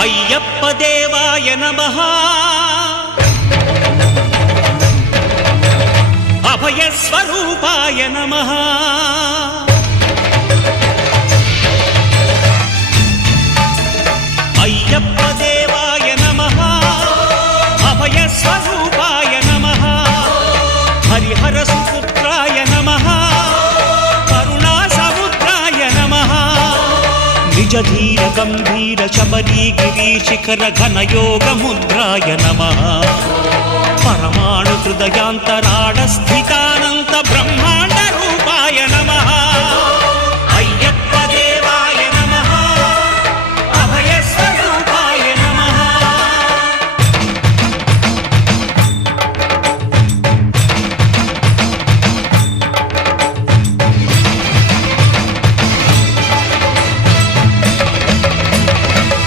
అయ్యప్ప దేవాయ నమ. అభయస్వరూపాయ నమ. అయ్యప్ప దేవాయ నమ. అభయస్వరూపాయ నమ. హరిహర సుపుత్రాయ నమ. నిజ ధీర గంభీర శబరీ గిరి శిఖర ఘన యోగ ముద్రాయ నమ. పరమాణు హృదయాంతరాడ స్థిత